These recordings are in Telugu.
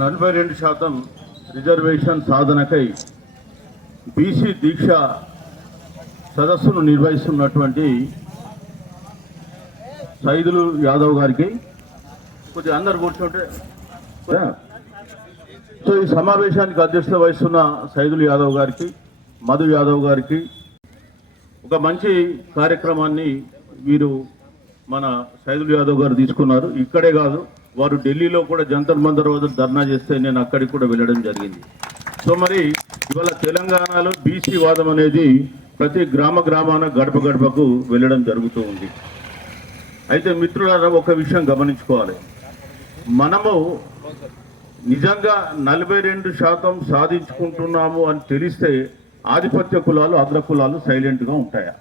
నలభై రెండు శాతం రిజర్వేషన్ సాధనకై బీసీ దీక్ష సదస్సును నిర్వహిస్తున్నటువంటి సైదులు యాదవ్ గారికి. కొద్దిగా అందరు కూర్చుంటే సో ఈ సమావేశానికి అధ్యక్షత వహిస్తున్న సైదులు యాదవ్ గారికి మధు యాదవ్ గారికి ఒక మంచి కార్యక్రమాన్ని వీరు మన సైదులు యాదవ్ గారు తీసుకున్నారు. ఇక్కడే కాదు వారు ఢిల్లీలో కూడా జంతర్ మంతర్ వద్ద ధర్నా చేస్తే నేను అక్కడికి కూడా వెళ్ళడం జరిగింది. సో మరి ఇవాళ తెలంగాణలో బీసీ వాదం అనేది ప్రతి గ్రామ గ్రామాన గడప గడపకు వెళ్ళడం జరుగుతూ ఉంది. అయితే మిత్రులారా ఒక విషయం గమనించుకోవాలి. మనము నిజంగా నలభై రెండు శాతం సాధించుకుంటున్నాము అని తెలిస్తే ఆధిపత్య కులాలు అగ్ర కులాలు సైలెంట్గా ఉంటాయా?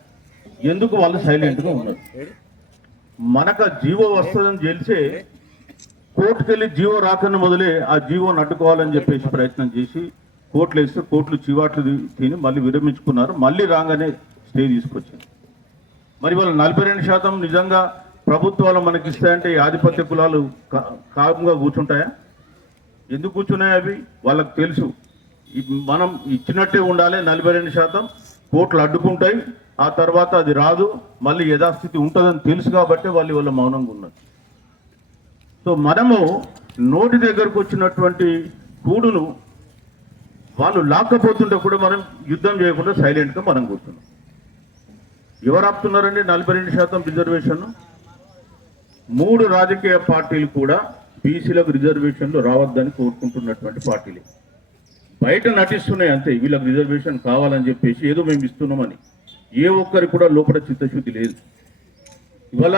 ఎందుకు వాళ్ళు సైలెంట్గా ఉన్నారు మనకు జీవ జీవో వస్తుందని తెలిసే కోర్టుకెళ్ళి జీవో రాకన్న మొదలే ఆ జీవోని అడ్డుకోవాలని చెప్పేసి ప్రయత్నం చేసి కోర్టులు వేస్తే కోర్టులు చివాట్లు తిని మళ్ళీ విరమించుకున్నారు. మళ్ళీ రాగానే స్టే తీసుకొచ్చింది మరి వాళ్ళు నలభై రెండు శాతం నిజంగా ప్రభుత్వాలు మనకి ఇస్తాయంటే ఈ ఆధిపత్య కులాలు కా- కూర్చుంటాయా? ఎందుకు కూర్చున్నాయి అవి? వాళ్ళకి తెలుసు. మనం ఇచ్చినట్టే ఉండాలి నలభై రెండు శాతం. కోట్లు అడ్డుకుంటాయి. ఆ తర్వాత అది రాదు. మళ్ళీ యథాస్థితి ఉంటుందని తెలుసు కాబట్టి వాళ్ళు వాళ్ళ మౌనంగా ఉన్నారు. సో మనము నోటి దగ్గరకు వచ్చినటువంటి కూడును వాళ్ళు లాక్కపోతుంటే కూడా మనం యుద్ధం చేయకుండా సైలెంట్గా మనం కూర్చున్నాం. ఎవరు ఆపుతున్నారండి? నలభై రెండు శాతం రిజర్వేషన్ మూడు రాజకీయ పార్టీలు కూడా బీసీలకు రిజర్వేషన్లు రావద్దని కోరుకుంటున్నటువంటి పార్టీలు. బయట నటిస్తున్నాయి అంతే వీళ్ళకి రిజర్వేషన్ కావాలని చెప్పేసి ఏదో మేము ఇస్తున్నామని. ఏ ఒక్కరికి కూడా లోపల చిత్తశుద్ధి లేదు. ఇవాళ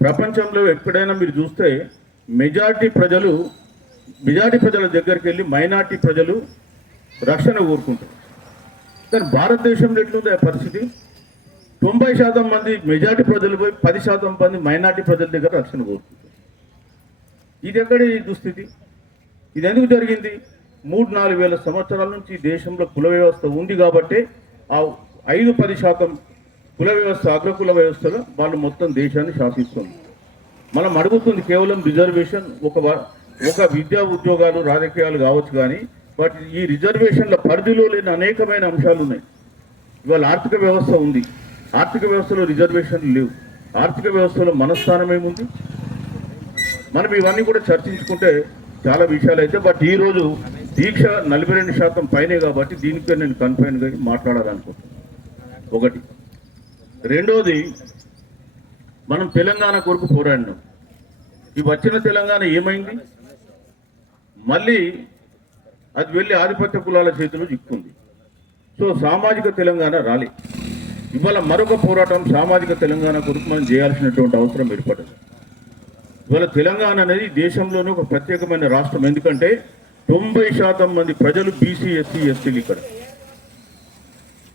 ప్రపంచంలో ఎక్కడైనా మీరు చూస్తే మెజార్టీ ప్రజలు మెజార్టీ ప్రజల దగ్గరికి వెళ్ళి మైనార్టీ ప్రజలు రక్షణ కోరుకుంటారు. కానీ భారతదేశంలో ఎట్లుంది ఆ పరిస్థితి? తొంభై శాతం మంది మెజార్టీ ప్రజలు పోయి పది శాతం మంది మైనార్టీ ప్రజల దగ్గర రక్షణ కోరుకుంటారు. ఇది ఎక్కడ ఈ దుస్థితి? ఇది ఎందుకు జరిగింది? మూడు నాలుగు వేల సంవత్సరాల నుంచి దేశంలో కుల వ్యవస్థ ఉంది కాబట్టి ఆ ఐదు పది శాతం కుల వ్యవస్థ అగ్రకుల వ్యవస్థలో వాళ్ళు మొత్తం దేశాన్ని శాసిస్తున్నారు. మనం అడుగుతుంది కేవలం రిజర్వేషన్ ఒక ఒక విద్యా ఉద్యోగాలు రాజకీయాలు కావచ్చు కానీ బట్ ఈ రిజర్వేషన్ల పరిధిలో లేని అనేకమైన అంశాలు ఉన్నాయి. ఇవాళ ఆర్థిక వ్యవస్థ ఉంది. ఆర్థిక వ్యవస్థలో రిజర్వేషన్లు లేవు. ఆర్థిక వ్యవస్థలో మనస్థానం ఏముంది? మనం ఇవన్నీ కూడా చర్చించుకుంటే చాలా విషయాలు అయితే బట్ ఈ రోజు దీక్ష నలభై రెండు శాతం పైనే కాబట్టి దీనికే నేను కన్ఫైన్గా మాట్లాడాలనుకుంటున్నాను. ఒకటి. రెండోది మనం తెలంగాణ కొరకు పోరాడినాం. ఈ వచ్చిన తెలంగాణ ఏమైంది? మళ్ళీ అది వెళ్ళి ఆధిపత్య కులాల చేతిలో చిక్కుంది. సో సామాజిక తెలంగాణ రాలి. ఇవాళ మరొక పోరాటం సామాజిక తెలంగాణ కొరకు మనం చేయాల్సినటువంటి అవసరం ఏర్పడింది. ఇవాళ తెలంగాణ అనేది దేశంలోనే ఒక ప్రత్యేకమైన రాష్ట్రం. ఎందుకంటే తొంభై శాతం మంది ప్రజలు బీసీ ఎస్సీ ఎస్టీలు ఇక్కడ.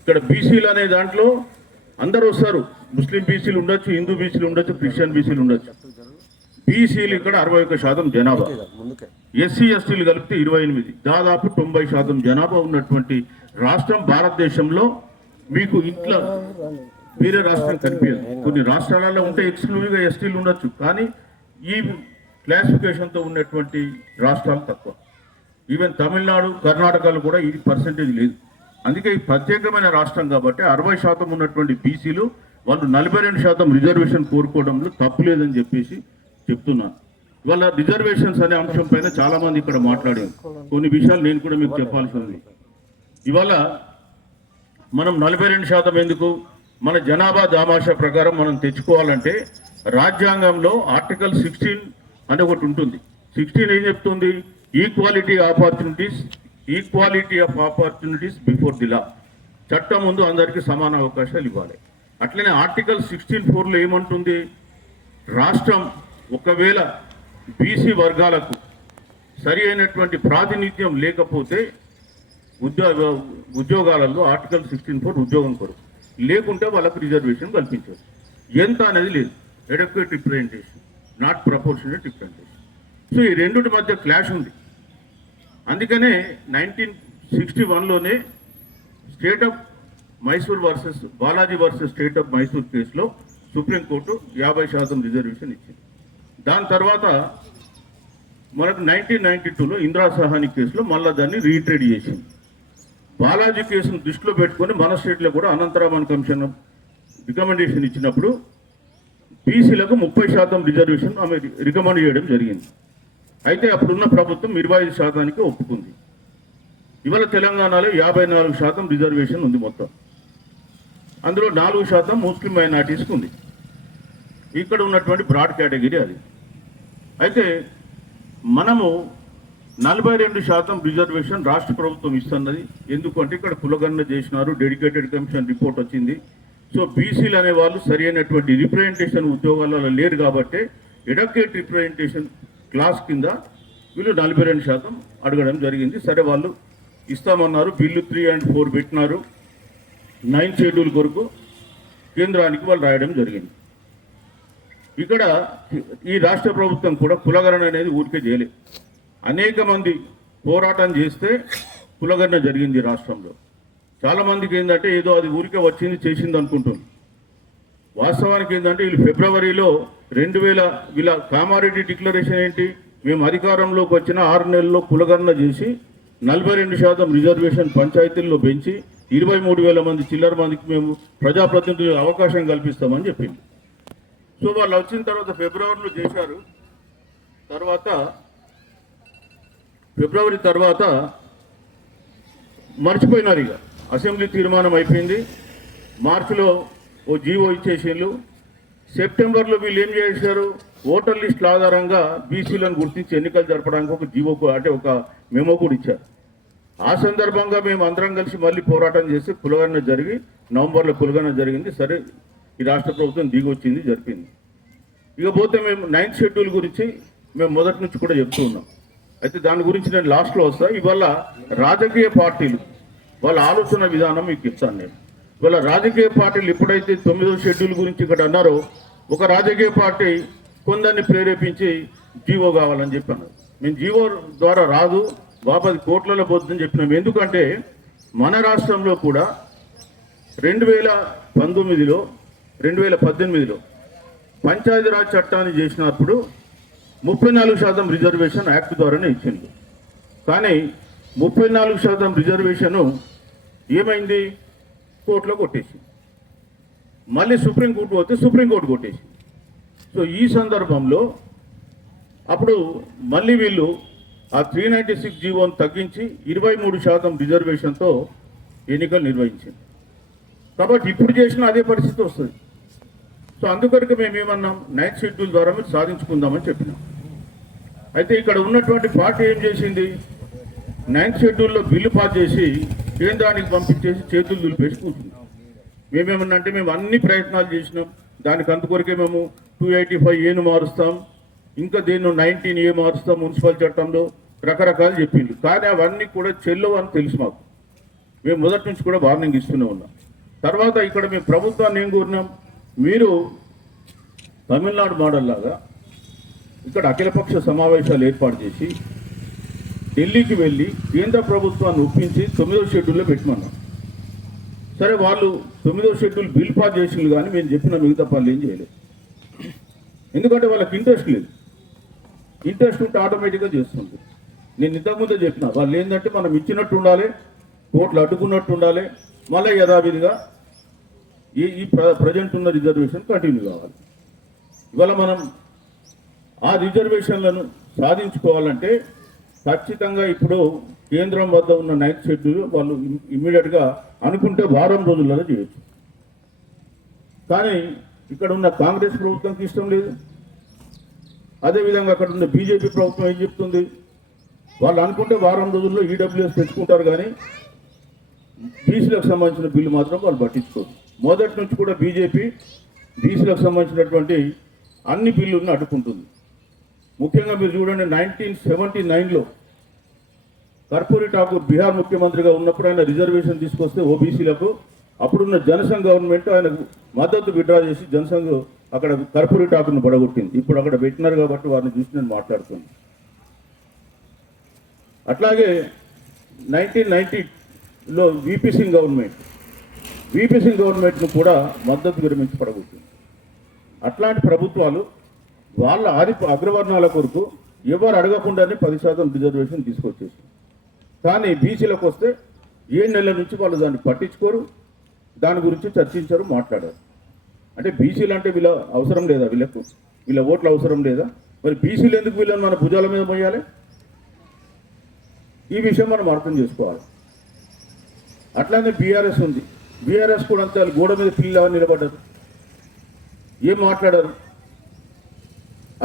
ఇక్కడ బీసీలు అనే దాంట్లో అందరూ వస్తారు. ముస్లిం బీసీలు ఉండొచ్చు హిందూ బీసీలు ఉండొచ్చు క్రిస్టియన్ బీసీలు ఉండొచ్చు. బీసీలు ఇక్కడ అరవై ఒక్క శాతం జనాభా. ఎస్సీ ఎస్టీలు కలిపితే ఇరవై ఎనిమిది. దాదాపు తొంభై శాతం జనాభా ఉన్నటువంటి రాష్ట్రం భారతదేశంలో మీకు ఇంట్లో వేరే రాష్ట్రం కనిపించదు. కొన్ని రాష్ట్రాలలో ఉంటే ఎక్స్క్లూజివ్గా ఎస్టీలు ఉండొచ్చు. కానీ ఈ క్లాసిఫికేషన్తో ఉన్నటువంటి రాష్ట్రాలు తక్కువ. ఈవెన్ తమిళనాడు కర్ణాటకలో కూడా ఈ పర్సంటేజ్ లేదు. అందుకే ఈ ప్రత్యేకమైన రాష్ట్రం కాబట్టి అరవై శాతం ఉన్నటువంటి బీసీలు వాళ్ళు నలభై రెండు శాతం రిజర్వేషన్ కోరుకోవడంలో తప్పు లేదని చెప్పేసి చెప్తున్నాను. ఇవాళ రిజర్వేషన్స్ అనే అంశం పైన చాలామంది ఇక్కడ మాట్లాడారు. కొన్ని విషయాలు నేను కూడా మీకు చెప్పాల్సి ఉంది. ఇవాళ మనం నలభై రెండు శాతం ఎందుకు? మన జనాభా దామాషా ప్రకారం మనం తెచ్చుకోవాలంటే రాజ్యాంగంలో ఆర్టికల్ సిక్స్టీన్ అని ఒకటి ఉంటుంది. సిక్స్టీన్ ఏం చెప్తుంది? Equality opportunities equality of opportunities before the law చట్టం ముందు అందరికీ సమాన అవకాశాలు ఇవ్వాలి. అట్లనే ఆర్టికల్ సిక్స్టీన్ ఫోర్లో ఏమంటుంది? రాష్ట్రం ఒకవేళ బీసీ వర్గాలకు సరి అయినటువంటి ప్రాతినిధ్యం లేకపోతే ఉద్యోగ ఉద్యోగాలలో ఆర్టికల్ సిక్స్టీన్ ఫోర్ ఉద్యోగం కొరకు. లేకుంటే వాళ్ళకు రిజర్వేషన్ కల్పించారు ఎంత అనేది లేదు. Adequate representation not proportional representation so ఈ రెండింటి మధ్య క్లాష్ ఉంది. అందుకనే nineteen sixty వన్లోనే state of Mysore versus Balaji versus state of Mysore కేసులో సుప్రీంకోర్టు యాభై శాతం రిజర్వేషన్ ఇచ్చింది. దాని తర్వాత మనకు నైన్టీన్ నైన్టీ టూలో ఇందిరా సహాని కేసులో మళ్ళీ దాన్ని రీట్రేడ్ చేసింది. బాలాజీ కేసును దృష్టిలో పెట్టుకొని మన స్టేట్లో కూడా అనంతరామన్ కమిషన్ రికమెండేషన్ ఇచ్చినప్పుడు బీసీలకు ముప్పై శాతం రిజర్వేషన్ ఆమె రికమెండ్ చేయడం జరిగింది. అయితే అప్పుడున్న ప్రభుత్వం ఇరవై ఐదు శాతానికి ఒప్పుకుంది. ఇవాళ తెలంగాణలో యాభై నాలుగు శాతం రిజర్వేషన్ ఉంది మొత్తం. అందులో నాలుగు శాతం ముస్లిం మైనార్టీస్కి ఉంది. ఇక్కడ ఉన్నటువంటి బ్రాడ్ కేటగిరీ అది. అయితే మనము నలభై రెండు శాతం రిజర్వేషన్ రాష్ట్ర ప్రభుత్వం ఇస్తున్నది. ఎందుకంటే ఇక్కడ కులగణన చేసినారు డెడికేటెడ్ కమిషన్ రిపోర్ట్ వచ్చింది. సో బీసీలు అనే వాళ్ళు సరి అయినటువంటి రిప్రజెంటేషన్ ఉద్యోగాలలో లేరు కాబట్టి ఎడకేట్ రిప్రజెంటేషన్ క్లాస్ కింద వీళ్ళు నలభై రెండు శాతం అడగడం జరిగింది. సరే వాళ్ళు ఇస్తామన్నారు. బిల్లు త్రీ అండ్ ఫోర్ పెట్టినారు. నైన్ షెడ్యూల్ కొరకు కేంద్రానికి వాళ్ళు రాయడం జరిగింది. ఇక్కడ ఈ రాష్ట్ర ప్రభుత్వం కూడా కులగరణ అనేది ఊరికే చేయలేదు అనేక మంది పోరాటం చేస్తే కులగరణ జరిగింది రాష్ట్రంలో. చాలామందికి ఏంటంటే ఏదో అది ఊరికే వచ్చింది చేసింది అనుకుంటుంది. వాస్తవానికి ఏంటంటే వీళ్ళు ఫిబ్రవరిలో రెండు వేల వీళ్ళ కామారెడ్డి డిక్లరేషన్ ఏంటి? మేము అధికారంలోకి వచ్చిన ఆరు నెలల్లో కులగణన చేసి నలభై రెండు శాతం రిజర్వేషన్ పంచాయతీల్లో పెంచి ఇరవై మూడు వేల మంది చిల్లర మందికి మేము ప్రజాప్రతినిధులు అవకాశం కల్పిస్తామని చెప్పింది. సో వాళ్ళు వచ్చిన తర్వాత ఫిబ్రవరిలో చేశారు. తర్వాత ఫిబ్రవరి తర్వాత మర్చిపోయినారు ఇక. అసెంబ్లీ తీర్మానం అయిపోయింది. మార్చిలో ఓ జీవో ఇచ్చేసిండ్రు సెప్టెంబర్లో వీళ్ళు ఏం చేశారు? ఓటర్ లిస్టుల ఆధారంగా బీసీలను గుర్తించి ఎన్నికలు జరపడానికి ఒక జీవోకు అంటే ఒక మెమో కూడా ఇచ్చారు. ఆ సందర్భంగా మేము అందరం కలిసి మళ్ళీ పోరాటం చేసి కులగణన జరిగి నవంబర్లో కులగణన జరిగింది. సరే ఈ రాష్ట్ర ప్రభుత్వం దిగొచ్చింది జరిపింది. ఇకపోతే మేము నైన్త్ షెడ్యూల్ గురించి మేము మొదటి నుంచి కూడా చెప్తూ ఉన్నాం. అయితే దాని గురించి నేను లాస్ట్లో వస్తా. ఇవాళ రాజకీయ పార్టీలు వాళ్ళ ఆలోచన విధానం మీకు ఇస్తాను నేను. ఇవాళ రాజకీయ పార్టీలు ఎప్పుడైతే తొమ్మిదో షెడ్యూల్ గురించి ఇక్కడ అన్నారో. ఒక రాజకీయ పార్టీ కొందరిని ప్రేరేపించి జీవో కావాలని చెప్పాను. మేము జీవో ద్వారా రాదు వాపది కోట్లలో పోతుందని చెప్పినాం. ఎందుకంటే మన రాష్ట్రంలో కూడా రెండు వేల పంతొమ్మిదిలో రెండు వేల పద్దెనిమిదిలో పంచాయతీరాజ్ చట్టాన్ని చేసినప్పుడు ముప్పై నాలుగు శాతం రిజర్వేషన్ యాక్ట్ ద్వారానే ఇచ్చింది కానీ ముప్పై నాలుగు శాతం రిజర్వేషను ఏమైంది? కోర్టులో కొట్టేసింది మళ్ళీ సుప్రీంకోర్టు పోతే సుప్రీంకోర్టు కొట్టేసింది సో ఈ సందర్భంలో అప్పుడు మళ్ళీ వీళ్ళు ఆ త్రీ నైంటీ సిక్స్ జీవోని తగ్గించి ఇరవై మూడు శాతం రిజర్వేషన్తో ఎన్నికలు నిర్వహించింది కాబట్టి ఇప్పుడు చేసిన అదే పరిస్థితి వస్తుంది. సో అందుకొరకు మేము ఏమన్నాం? నైట్ షెడ్యూల్ ద్వారా మీరు సాధించుకుందామని చెప్పినాం. అయితే ఇక్కడ ఉన్నటువంటి పార్టీ ఏం చేసింది? నైన్త్ షెడ్యూల్లో బిల్లు పాస్ చేసి కేంద్రానికి పంపించేసి చేతులు దులిపేసి కూర్చున్నాం. మేమేమన్నా అంటే మేము అన్ని ప్రయత్నాలు చేసినాం. దానికి అందుకొరకే మేము టూ ఎయిటీ ఫైవ్ ఏను మారుస్తాం. ఇంకా దీన్ని నైన్టీన్ ఏ మారుస్తాం మున్సిపల్ చట్టంలో రకరకాలు చెప్పిండు కానీ అవన్నీ కూడా చెల్లవు అని తెలుసు మాకు. మేము మొదటి నుంచి కూడా వార్నింగ్ ఇస్తూనే ఉన్నాం. తర్వాత ఇక్కడ మేము ప్రభుత్వాన్ని ఏం కోరినాం? మీరు తమిళనాడు మోడల్ లాగా ఇక్కడ అఖిలపక్ష సమావేశాలు ఏర్పాటు చేసి ఢిల్లీకి వెళ్ళి కేంద్ర ప్రభుత్వాన్ని ఒప్పించి తొమ్మిదో షెడ్యూల్లో పెట్టమన్నాం. సరే వాళ్ళు తొమ్మిదో షెడ్యూల్ బిల్ పాస్ చేసిండ్రు కానీ మేము చెప్పిన మిగతా పనులు ఏం చేయలేదు. ఎందుకంటే వాళ్ళకి ఇంట్రెస్ట్ లేదు. ఇంట్రెస్ట్ ఉంటే ఆటోమేటిక్గా చేస్తుంది నేను ఇంతకుముందే చెప్పిన వాళ్ళు ఏంటంటే మనం ఇచ్చినట్టు ఉండాలి కోట్లు అడ్డుకున్నట్టు ఉండాలి మళ్ళీ యథావిధిగా ఈ ఈ ప్ర- ప్రజెంట్ ఉన్న రిజర్వేషన్ కంటిన్యూ కావాలి. ఇవాళ మనం ఆ రిజర్వేషన్లను సాధించుకోవాలంటే ఖచ్చితంగా ఇప్పుడు కేంద్రం వద్ద ఉన్న నైన్త్ షెడ్యూల్ వాళ్ళు ఇమ్మీడియట్గా అనుకుంటే వారం రోజులలో చేయొచ్చు. కానీ ఇక్కడ ఉన్న కాంగ్రెస్ ప్రభుత్వంకి ఇష్టం లేదు. అదేవిధంగా అక్కడ ఉన్న బీజేపీ ప్రభుత్వం ఏం చెప్తుంది? వాళ్ళు అనుకుంటే వారం రోజుల్లో ఈడబ్ల్యూఎస్ తెచ్చుకుంటారు కానీ బీసీలకు సంబంధించిన బిల్లు మాత్రం వాళ్ళు పట్టించుకోరు. మొదటి నుంచి కూడా బీజేపీ బీసీలకు సంబంధించినటువంటి అన్ని బిల్లులను అడ్డుకుంటుంది. ముఖ్యంగా మీరు చూడండి నైన్టీన్ సెవెంటీ నైన్లో కర్పూరి ఠాకూర్ బీహార్ ముఖ్యమంత్రిగా ఉన్నప్పుడు ఆయన రిజర్వేషన్ తీసుకొస్తే ఓబీసీలకు అప్పుడున్న జనసంఘ్ గవర్నమెంట్ ఆయనకు మద్దతు విడ్రా చేసి జనసంఘ్ అక్కడ కర్పూరి ఠాకూర్ను పడగొట్టింది. ఇప్పుడు అక్కడ పెట్టినారు కాబట్టి వారిని చూసి నేను మాట్లాడుతుంది అట్లాగే nineteen నైన్టీలో V P Singh government V P Singh గవర్నమెంట్ను కూడా మద్దతు విరమించి పడగొట్టింది. అట్లాంటి ప్రభుత్వాలు వాళ్ళ ఆది అగ్రవర్ణాల కొరకు ఎవరు అడగకుండానే పది శాతం రిజర్వేషన్ తీసుకొచ్చేసి. కానీ బీసీలకు వస్తే ఏడు నెలల నుంచి వాళ్ళు దాన్ని పట్టించుకోరు దాని గురించి చర్చించరు మాట్లాడారు. అంటే బీసీలు అంటే వీళ్ళ అవసరం లేదా వీళ్ళకు? వీళ్ళ ఓట్ల అవసరం లేదా? మరి బీసీలు ఎందుకు వీళ్ళని మన భుజాల మీద పోయాలి ఈ విషయం మనం అర్థం చేసుకోవాలి. అట్లానే బీఆర్ఎస్ ఉంది. బీఆర్ఎస్ కూడా అంత వాళ్ళు గోడ మీద పిల్ల నిలబడ్డారు ఏం మాట్లాడారు?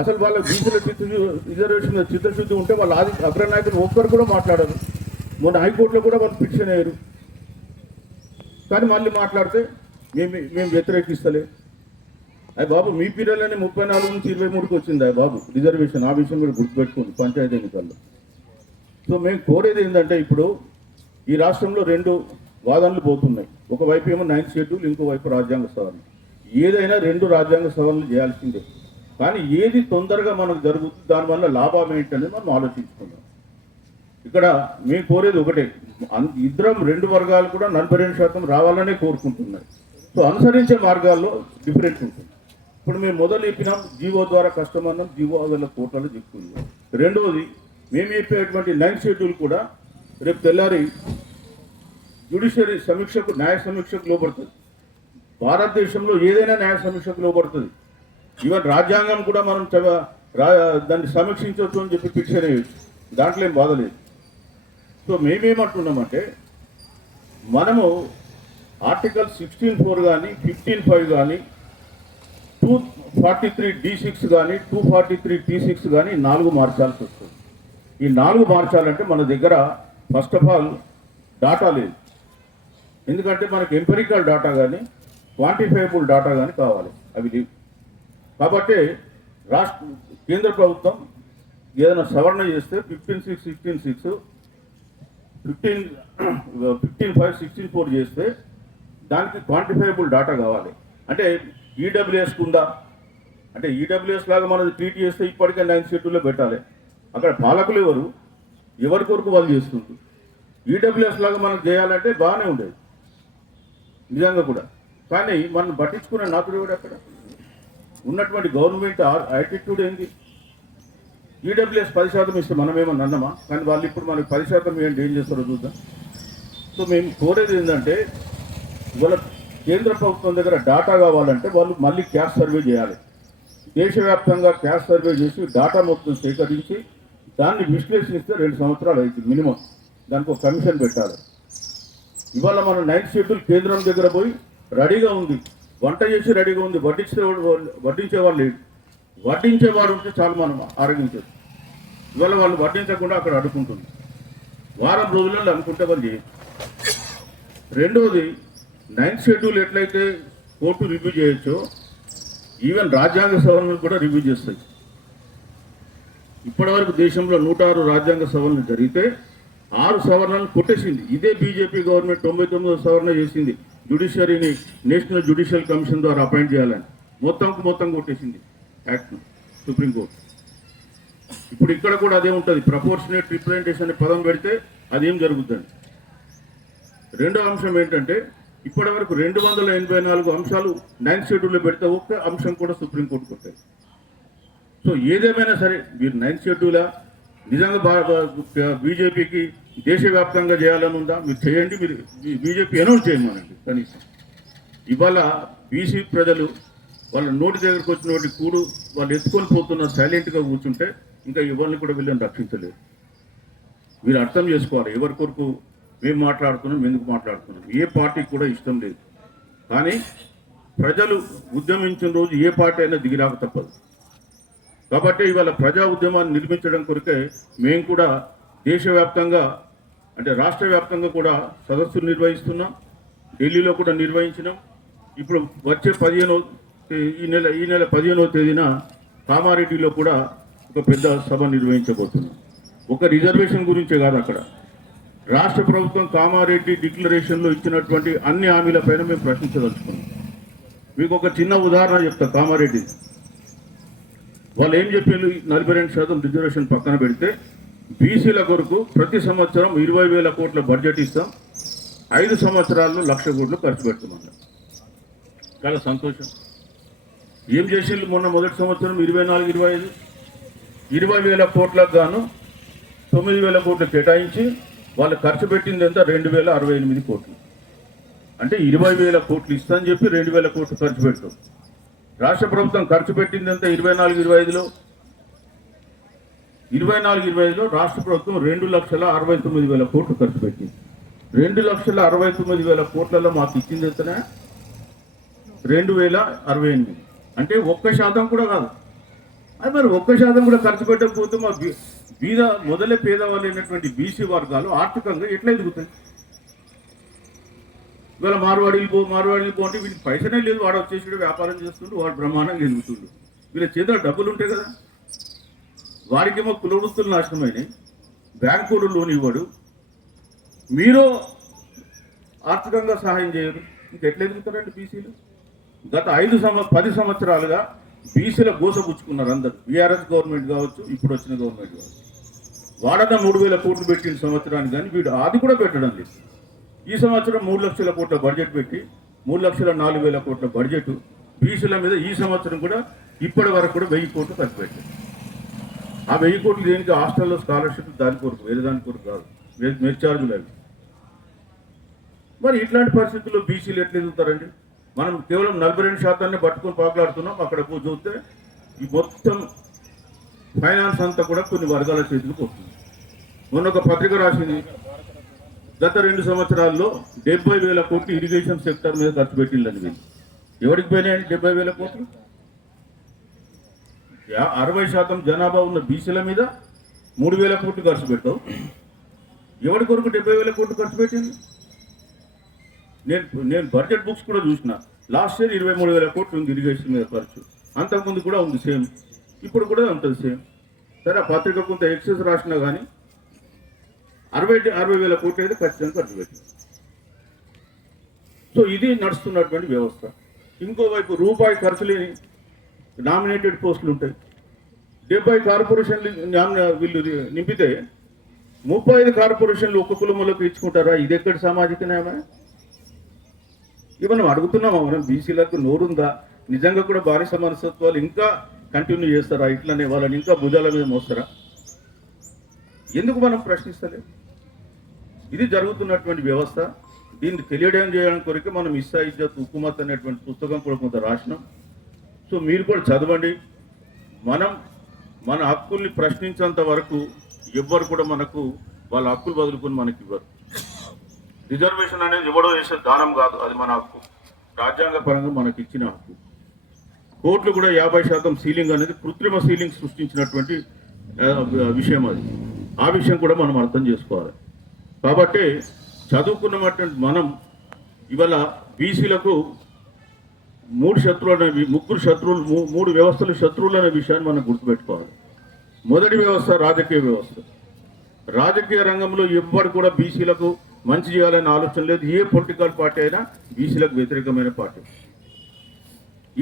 అసలు వాళ్ళ బీసీల చిత్ర రిజర్వేషన్ చిత్తశుద్ధి ఉంటే వాళ్ళ ఆది అగ్రనాయకులు ఒక్కరు కూడా మాట్లాడరు. మొన్న హైకోర్టులో కూడా వాళ్ళు పిటిషన్ అయ్యారు కానీ మళ్ళీ మాట్లాడితే మేము మేము వ్యతిరేకిస్తలే. అయ్యి బాబు మీ పీరియడ్లోనే ముప్పై నాలుగు నుంచి ఇరవై మూడుకి వచ్చింది అయ్యి బాబు రిజర్వేషన్. ఆ విషయం కూడా గుర్తుపెట్టుకోండి పంచాయతీ ఎన్నికల్లో. సో మేము కోరేది ఏంటంటే ఇప్పుడు ఈ రాష్ట్రంలో రెండు వాదనలు పోతున్నాయి. ఒకవైపు ఏమో నైన్త్ షెడ్యూల్ ఇంకోవైపు రాజ్యాంగ సవరణ. ఏదైనా రెండు రాజ్యాంగ సవరణలు చేయాల్సిందే. కానీ ఏది తొందరగా మనకు జరుగుతుంది దానివల్ల లాభం ఏంటనేది మనం ఆలోచించుకుందాం. ఇక్కడ మేము కోరేది ఒకటే ఇద్దరం రెండు వర్గాలు కూడా నలభై రెండు శాతం రావాలనే కోరుకుంటున్నాయి. సో అనుసరించే మార్గాల్లో డిఫరెన్స్ ఉంటుంది. ఇప్పుడు మేము మొదలు చెప్పినాం జీవో ద్వారా కష్టమన్నాం జీవో వల్ల కోటలు చెప్పుకుందాం రెండవది మేము చెప్పేటువంటి నైన్ షెడ్యూల్ కూడా రేపు తెల్లారి జ్యుడిషియరీ సమీక్షకు న్యాయ సమీక్షకు లోపడుతుంది భారతదేశంలో ఏదైనా న్యాయ సమీక్షకు లోపడుతుంది ఈవెన్ రాజ్యాంగం కూడా మనం రా దాన్ని సమీక్షించవచ్చు అని చెప్పి పిక్చర్ దాంట్లో ఏం బాధలేదు సో మేమేమంటున్నామంటే మనము ఆర్టికల్ సిక్స్టీన్ ఫోర్ కానీ ఫిఫ్టీన్ ఫైవ్ కానీ two forty three D six కానీ two forty three T six కానీ నాలుగు మార్చాల్సి వస్తుంది. ఈ నాలుగు మార్చాలంటే మన దగ్గర ఫస్ట్ ఆఫ్ ఆల్ డాటా లేదు. ఎందుకంటే మనకి ఎంపెరికల్ డాటా కానీ క్వాంటిఫైబుల్ డాటా కానీ కావాలి. అవి లేవు కాబట్టి రాష్ట్ర కేంద్ర ప్రభుత్వం ఏదైనా సవరణ చేస్తే fifteen six sixteen six fifteen fifteen five sixteen four చేస్తే దానికి క్వాంటిఫైబుల్ డాటా కావాలి. అంటే ఈడబ్ల్యూఎస్ ఉందా? అంటే ఈడబ్ల్యూఎస్ లాగా మనది ట్రీట్ చేస్తే ఇప్పటికే నైన్ షెడ్యూల్లో పెట్టాలి. అక్కడ పాలకులు ఎవరు? ఎవరి కొరకు వాళ్ళు చేస్తుంది ఈడబ్ల్యూఎస్ లాగా మనం చేయాలంటే బాగానే ఉండేది. నిజంగా కూడా. కానీ మనం పట్టించుకునే నాకుడు కూడా అక్కడ? ఉన్నటువంటి గవర్నమెంట్ యాటిట్యూడ్ ఏంది? ఈడబ్ల్యూఎస్ పది శాతం ఇస్తే మనమేమో నన్నమా? కానీ వాళ్ళు ఇప్పుడు మనకి పది శాతం ఏంటి ఏం చేస్తారో చూద్దాం. సో మేము కోరేది ఏంటంటే ఇవాళ కేంద్ర ప్రభుత్వం దగ్గర డాటా కావాలంటే వాళ్ళు మళ్ళీ క్యాష్ సర్వే చేయాలి. దేశవ్యాప్తంగా క్యాష్ సర్వే చేసి డాటా మొత్తం సేకరించి దాన్ని విశ్లేషిస్తే రెండు సంవత్సరాలు అవుతుంది మినిమం. దానికి ఒక కమిషన్ పెట్టాలి. ఇవాళ మన నైన్త్ షెడ్యూల్ కేంద్రం దగ్గర పోయి రెడీగా ఉంది. వంట చేసి రెడీగా ఉంది వడ్డించే వడ్డించేవాళ్ళు లేడు వడ్డించేవాడు ఉంటే చాలు మనం ఆరోగించదు ఇవాళ వాళ్ళు వడ్డించకుండా అక్కడ అడుకుంటుంది వారం రోజులలో అనుకుంటే వాళ్ళు రెండవది నైన్త్ షెడ్యూల్ ఎట్లయితే కోర్టు రివ్యూ చేయొచ్చో ఈవెన్ రాజ్యాంగ సవరణలు కూడా రివ్యూ చేస్తాయి. ఇప్పటివరకు దేశంలో నూట ఆరు రాజ్యాంగ సవరణలు జరిగితే ఆరు సవరణలు కొట్టేసింది. ఇదే బీజేపీ గవర్నమెంట్ తొంభై తొమ్మిదో సవరణ చేసింది. జ్యుడిషియరీని నేషనల్ జ్యుడిషియల్ కమిషన్ ద్వారా అపాయింట్ చేయాలని మొత్తంకు మొత్తం కొట్టేసింది. యాక్ట్ సుప్రీంకోర్టు ఇప్పుడు ఇక్కడ కూడా అదే ఉంటుంది. ప్రపోర్షనేట్ రిప్రజెంటేషన్ అనే పదం పెడితే అదేం జరుగుతుంది రెండో అంశం ఏంటంటే ఇప్పటి వరకు రెండు వందల ఎనభై నాలుగు అంశాలు నైన్త్ షెడ్యూల్లో పెడితే ఒక్క అంశం కూడా సుప్రీంకోర్టుకు వస్తాయి సో ఏదేమైనా సరే మీరు నైన్త్ షెడ్యూలా నిజంగా బీజేపీకి దేశవ్యాప్తంగా చేయాలని ఉందా? మీరు చేయండి మీరు బీజేపీ అనౌన్స్ చేయమనండి కనీసం. ఇవాళ బీసీ ప్రజలు వాళ్ళ నోటి దగ్గరకు వచ్చిన కూడు వాళ్ళు ఎత్తుకొని పోతున్న సైలెంట్గా కూర్చుంటే ఇంకా ఎవరిని కూడా వీళ్ళని రక్షించలేరు మీరు అర్థం చేసుకోవాలి ఎవరి కొరకు మేము మాట్లాడుతున్నాం ఎందుకు మాట్లాడుతున్నాం? ఏ పార్టీకి కూడా ఇష్టం లేదు. కానీ ప్రజలు ఉద్యమించిన రోజు ఏ పార్టీ అయినా దిగిరాక తప్పదు. కాబట్టి ఇవాళ ప్రజా ఉద్యమాన్ని నిర్మించడం కొరకే మేము కూడా దేశవ్యాప్తంగా అంటే రాష్ట్ర వ్యాప్తంగా కూడా సదస్సులు నిర్వహిస్తున్నాం ఢిల్లీలో కూడా నిర్వహించినాం. ఇప్పుడు వచ్చే పదిహేనో ఈ నెల ఈ నెల పదిహేనవ తేదీన కామారెడ్డిలో కూడా ఒక పెద్ద సభ నిర్వహించబోతున్నాం. ఒక రిజర్వేషన్ గురించే కాదు అక్కడ. రాష్ట్ర ప్రభుత్వం కామారెడ్డి డిక్లరేషన్లో ఇచ్చినటువంటి అన్ని హామీలపైన మేము ప్రశ్నించదలుచుకున్నాం. మీకు ఒక చిన్న ఉదాహరణ చెప్తా కామారెడ్డి. వాళ్ళు ఏం చెప్పారు నలభై రెండు శాతం రిజర్వేషన్ పక్కన పెడితే బీసీల కొరకు ప్రతి సంవత్సరం ఇరవై వేల కోట్ల బడ్జెట్ ఇస్తాం. ఐదు సంవత్సరాల్లో లక్ష కోట్లు ఖర్చు పెడుతున్నాం. చాలా సంతోషం. ఏం చేసిండ్రు మొన్న మొదటి సంవత్సరం? ఇరవై నాలుగు ఇరవై ఐదు. ఇరవై వేల కోట్లకు గాను తొమ్మిది వేల కోట్లు కేటాయించి వాళ్ళు ఖర్చు పెట్టింది ఎంత? రెండు వేల అరవై ఎనిమిది కోట్లు. అంటే ఇరవై వేల కోట్లు ఇస్తాని చెప్పి రెండు వేల కోట్లు ఖర్చు పెట్టు రాష్ట్ర ప్రభుత్వం ఖర్చు పెట్టింది ఎంత? ఇరవై నాలుగు ఇరవై ఐదులో. ఇరవై నాలుగు ఇరవై ఐదులో రాష్ట్ర ప్రభుత్వం రెండు లక్షల అరవై తొమ్మిది వేల కోట్లు ఖర్చు పెట్టింది. రెండు లక్షల అరవై తొమ్మిది వేల కోట్లలో మాకు ఇచ్చింది ఎంతనే? రెండు వేల అరవై ఎనిమిది. అంటే ఒక్క శాతం కూడా కాదు. అది మరి ఒక్క శాతం కూడా ఖర్చు పెట్టకపోతే మా బీ- బీద మొదలే పేదవాళ్ళు అయినటువంటి బీసీ వర్గాలు ఆర్థికంగా ఎట్లా ఎదుగుతాయి? ఇవాళ మార్వాడీలు పో మార్వాడీలు పో అంటే వీళ్ళకి పైసనే లేదు. వాడు వచ్చేసి వ్యాపారం చేస్తుండు వాడు బ్రహ్మాండంగా ఎదుగుతుండు. వీళ్ళ చేతిలో డబ్బులు ఉంటాయి కదా? వారికేమో కులవృత్తులు నాశనమైనాయి. బ్యాంకులు లోన్ ఇవ్వడు. మీరు ఆర్థికంగా సహాయం చేయరు. ఇంకెట్లా ఎదుగుతారండి బీసీలు? గత ఐదు సంవ పది సంవత్సరాలుగా బీసీల గోసపుచ్చుకున్నారు అందరు. బీఆర్ఎస్ గవర్నమెంట్ కావచ్చు ఇప్పుడు వచ్చిన గవర్నమెంట్ కావచ్చు. వాడన మూడు వేల కోట్లు పెట్టిన సంవత్సరానికి కానీ వీడు అది కూడా పెట్టడం లేదు. ఈ సంవత్సరం మూడు లక్షల కోట్ల బడ్జెట్ పెట్టి మూడు లక్షల నాలుగు వేల కోట్ల బడ్జెట్ బీసీల మీద ఈ సంవత్సరం కూడా ఇప్పటి వరకు కూడా వెయ్యి కోట్లు ఖర్చు పెట్టారు. ఆ వెయ్యి కోట్లు దేనికి? హాస్టల్లో స్కాలర్షిప్ దాని కొరకు వేరే దాని కొరకు కాదు. మె- మెస్ అవి. మరి ఇట్లాంటి పరిస్థితుల్లో బీసీలు ఎట్లా ఎదుగుతారండి? మనం కేవలం నలభై రెండు శాతాన్ని పట్టుకొని పాకులాడుతున్నాం అక్కడ చూస్తే ఈ మొత్తం ఫైనాన్స్ అంతా కూడా కొన్ని వర్గాల చేతులు పోతుంది. మొన్న ఒక పత్రిక రాసింది గత రెండు సంవత్సరాల్లో డెబ్బై వేల కోట్లు ఇరిగేషన్ సెక్టర్ మీద ఖర్చు పెట్టిందని. ఎవరికి పోయినాయండి డెబ్బై వేల కోట్లు? అరవై శాతం జనాభా ఉన్న బీసీల మీద మూడు వేల కోట్లు ఖర్చు పెట్టావు. ఎవరి కొరకు డెబ్బై వేల కోట్లు ఖర్చు పెట్టింది? నేను నేను బడ్జెట్ బుక్స్ కూడా చూసిన. లాస్ట్ ఇయర్ ఇరవై మూడు వేల కోట్లు ఉంది ఇరిగేషన్ మీద ఖర్చు. అంతకుముందు కూడా ఉంది సేమ్. ఇప్పుడు కూడా ఉంటుంది సేమ్. సరే ఆ పత్రిక కొంత ఎక్సెస్ రాసినా కానీ అరవై అరవై వేల కోట్లు అయితే ఖచ్చితంగా ఖర్చు పెట్టింది. సో ఇది నడుస్తున్నటువంటి వ్యవస్థ. ఇంకోవైపు రూపాయి ఖర్చు లేని నామినేటెడ్ పోస్టులు ఉంటాయి. డెబ్బై కార్పొరేషన్లు వీళ్ళు నింపితే ముప్పై ఐదు కార్పొరేషన్లు ఒక్క కులములకు ఇచ్చుకుంటారా? ఇది ఎక్కడ సామాజిక న్యాయమే? ఇవి మనం అడుగుతున్నామా? మనం బీసీలకు నోరుందా? నిజంగా కూడా బానిస మనస్తత్వాలు ఇంకా కంటిన్యూ చేస్తారా? ఇట్లనే వాళ్ళని ఇంకా భుజాల మీద మోస్తారా? ఎందుకు మనం ప్రశ్నిస్తలే? ఇది జరుగుతున్నటువంటి వ్యవస్థ. దీన్ని తెలియడం చేయడం కొరకు మనం ఇస్సా ఇజ్జత్ హుకుమత్ అనేటువంటి పుస్తకం కూడా కొంత రాసినాం. సో మీరు కూడా చదవండి. మనం మన హక్కుల్ని ప్రశ్నించేంత వరకు ఎవ్వరు కూడా మనకు వాళ్ళ హక్కులు వదులుకొని మనకి ఇవ్వరు. రిజర్వేషన్ అనేది ఇవ్వడం చేసే దానం కాదు అది మన హక్కు. రాజ్యాంగ పరంగా మనకి ఇచ్చిన హక్కు. కోర్టులు కూడా యాభై శాతం సీలింగ్ అనేది కృత్రిమ సీలింగ్ సృష్టించినటువంటి విషయం అది. ఆ విషయం కూడా మనం అర్థం చేసుకోవాలి. కాబట్టి చదువుకున్నటువంటి మనం ఇవాళ బీసీలకు మూడు శత్రువులు అనే ముగ్గురు శత్రువులు మూ- మూడు వ్యవస్థలు శత్రువులు అనే విషయాన్ని మనం గుర్తుపెట్టుకోవాలి. మొదటి వ్యవస్థ రాజకీయ వ్యవస్థ. రాజకీయ రంగంలో ఎవ్వరు కూడా బీసీలకు మంచి చేయాలనే ఆలోచన లేదు. ఏ పొలిటికల్ పార్టీ అయినా బీసీలకు వ్యతిరేకమైన పార్టీ.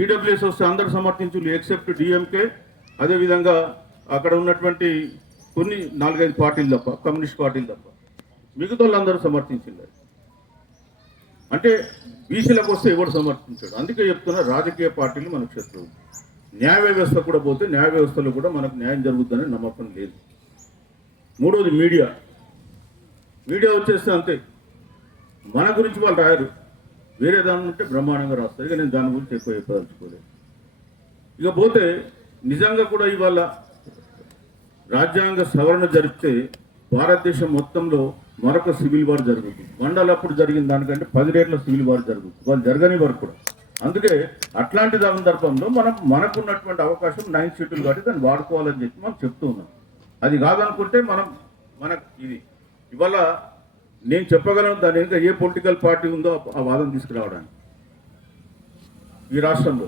ఈడబ్ల్యూఎస్ వస్తే అందరు సమర్థించులు ఎక్సెప్ట్ డిఎంకే. అదేవిధంగా అక్కడ ఉన్నటువంటి కొన్ని నాలుగైదు పార్టీలు తప్ప కమ్యూనిస్ట్ పార్టీలు తప్ప. మిగతా వాళ్ళందరూ సమర్థించింది. అంటే బీసీలకు వస్తే ఎవరు సమర్థించాడు? అందుకే చెప్తున్నా రాజకీయ పార్టీలు మనకు శత్రువు. న్యాయ వ్యవస్థ కూడా పోతే న్యాయ వ్యవస్థలో కూడా మనకు న్యాయం జరుగుతుందనే నమ్మకం లేదు. మూడోది మీడియా. మీడియా వచ్చేస్తే అంతే. మన గురించి వాళ్ళు రాయరు. వేరే దాని ఉంటే బ్రహ్మాండంగా రాస్తారు. ఇక నేను దాని గురించి ఎక్కువ చెప్పదలుచుకోలేదు. ఇక పోతే నిజంగా కూడా ఇవాళ రాజ్యాంగ సవరణ జరిపితే భారతదేశం మొత్తంలో మరొక సివిల్ వార్ జరుగుతుంది. మండలప్పుడు జరిగిన దానికంటే పది రేట్ల సివిల్ వార్ జరుగుతుంది. వాళ్ళు జరగని వరకు కూడా. అందుకే అట్లాంటి సందర్భంలో మనం మనకున్నటువంటి అవకాశం నైన్ సీట్లు కాబట్టి దాన్ని వాడుకోవాలని చెప్పి మనం చెప్తూ ఉన్నాం. అది కాదనుకుంటే మనం మనకు ఇది ఇవాళ నేను చెప్పగలను దాని ఇంకా ఏ పొలిటికల్ పార్టీ ఉందో ఆ వాదన తీసుకురావడానికి. ఈ రాష్ట్రంలో.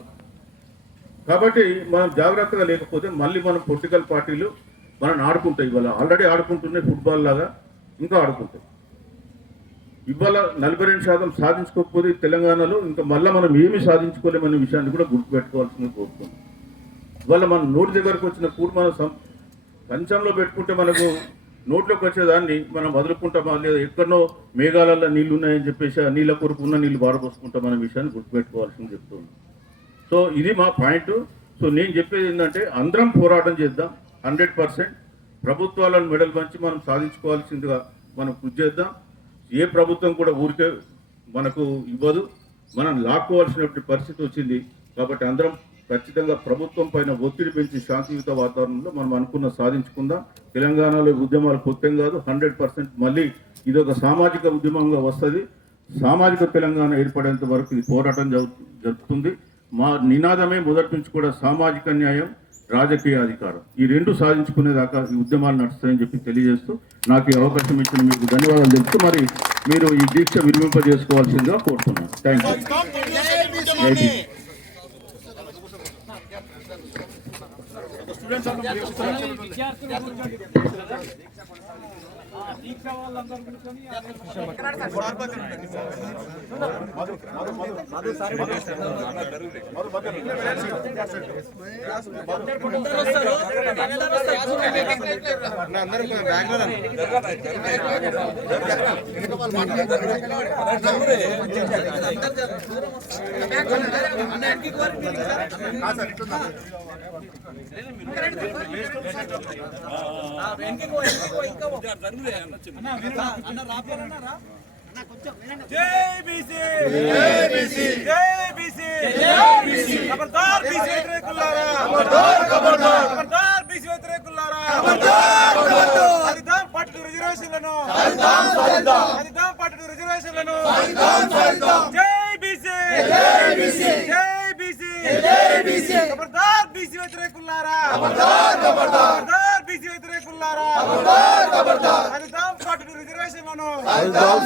కాబట్టి మనం జాగ్రత్తగా లేకపోతే మళ్ళీ మనం పొలిటికల్ పార్టీలు మనం ఆడుకుంటాయి ఇవాళ. ఆల్రెడీ ఆడుకుంటున్నాయి ఫుట్బాల్ లాగా ఇంకా ఆడుకుంటాయి ఇవాళ నలభై రెండు శాతం సాధించుకోకపోతే తెలంగాణలో ఇంకా మళ్ళీ మనం ఏమి సాధించుకోలేమనే విషయాన్ని కూడా గుర్తుపెట్టుకోవాల్సింది కోరుతున్నాం. ఇవాళ మన నోటి దగ్గరకు వచ్చిన కూడు మనం సం కంచంలో పెట్టుకుంటే మనకు నోట్లోకి వచ్చేదాన్ని మనం వదులుకుంటామా? లేదా ఎక్కడో మేఘాలలో నీళ్ళు ఉన్నాయని చెప్పేసి ఆ నీళ్ళ కొరకు ఉన్న నీళ్ళు బారపోసుకుంటాం అనే విషయాన్ని గుర్తుపెట్టుకోవాల్సింది చెప్తున్నాను సో ఇది మా పాయింట్. సో నేను చెప్పేది ఏంటంటే అందరం పోరాటం చేద్దాం. హండ్రెడ్ పర్సెంట్ ప్రభుత్వాలను మెడల్ పంచి మనం సాధించుకోవాల్సిందిగా మనం కృషి చేద్దాం. ఏ ప్రభుత్వం కూడా ఊరికే మనకు ఇవ్వదు. మనం లాక్కోవాల్సినటువంటి పరిస్థితి వచ్చింది. కాబట్టి అందరం ఖచ్చితంగా ప్రభుత్వం పైన ఒత్తిడి పెంచి శాంతియుత వాతావరణంలో మనం అనుకున్న సాధించుకుందాం. తెలంగాణలో ఉద్యమాలు కొత్తం కాదు. హండ్రెడ్ పర్సెంట్ మళ్ళీ ఇది ఒక సామాజిక ఉద్యమంగా వస్తుంది. సామాజిక తెలంగాణ ఏర్పడేంత వరకు ఇది పోరాటం జరుగుతుంది మా నినాదమే మొదటి నుంచి కూడా సామాజిక న్యాయం రాజకీయ అధికారం ఈ రెండు సాధించుకునేదాకా ఈ ఉద్యమాలు నడుస్తాయని చెప్పి తెలియజేస్తూ నాకు ఈ అవకాశం ఇచ్చిన మీకు ధన్యవాదాలు తెలుపుతూ మరి మీరు ఈ దీక్ష విరమింపజేసుకోవాల్సిందిగా కోరుతున్నాను. Thank you Bhim. పట్టు రిజర్వేషన్లను. పట్టు రిజర్వేషన్లను. జై బీసీ. జై బీసీ. జై బీసీ. జై బీసీ. ఖబర్దార్ బీసీ వ్యతిరేకులారా ఖబర్దార్ బీసీ వ్యతిరేకులారా ఖబర్దార్ ఖబర్దార్ హరిదాం పట్టు రిజర్వేషన్లను హరిదాం